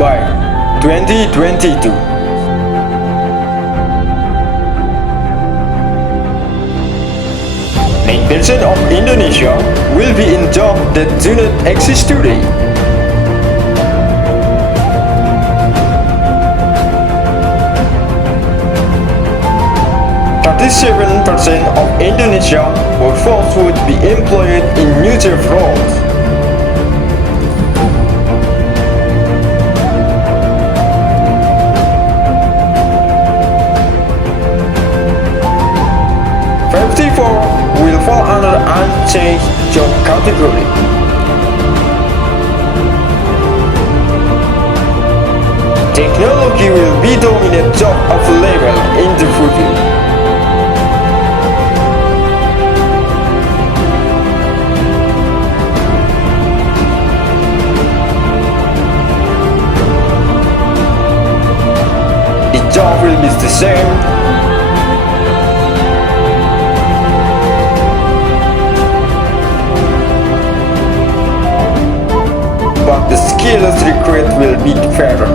by 2022. Percent of Indonesia will be in jobs that do not exist today. %37% of Indonesia workforce would be employed in new job roles. Will fall under unchanged job category. Technology will be dominant job available in the future. The job will be the same. But the skills required will be fairer.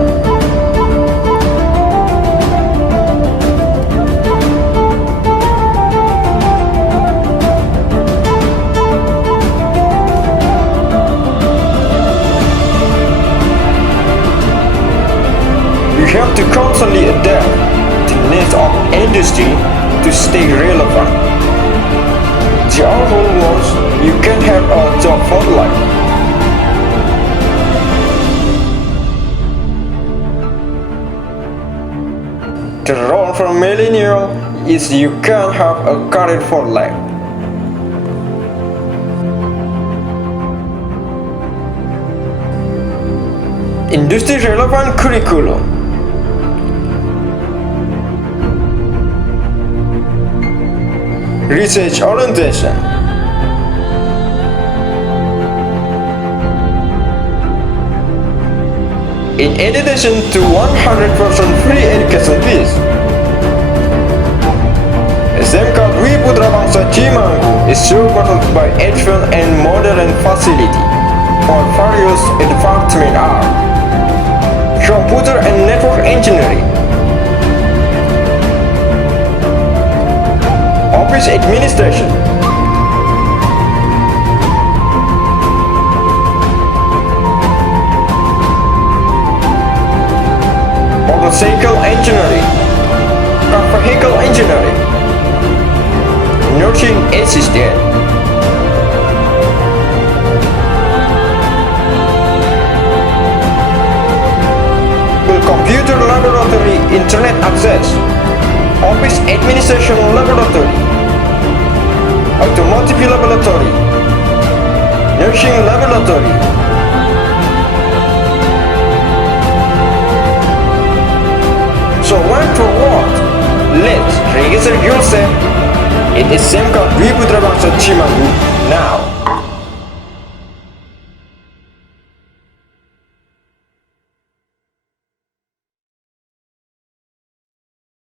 You have to constantly adapt to the needs of industry to stay relevant. The other was you can have a job for life. The role for millennial is you can have a career for life. Industry relevant curriculum. Research orientation. In addition to 100% free education fees, Smk Dpb College CIMANGGU is supported by advanced and modern facility for various departments are computer and network engineering, office administration, motorcycle engineering, car vehicle engineering, nursing assistant, computer laboratory, internet access, office administration laboratory, automotive laboratory, nursing laboratory. So wait for what? Let's register yourself. It is Smk Dpb College CIMANGGU now.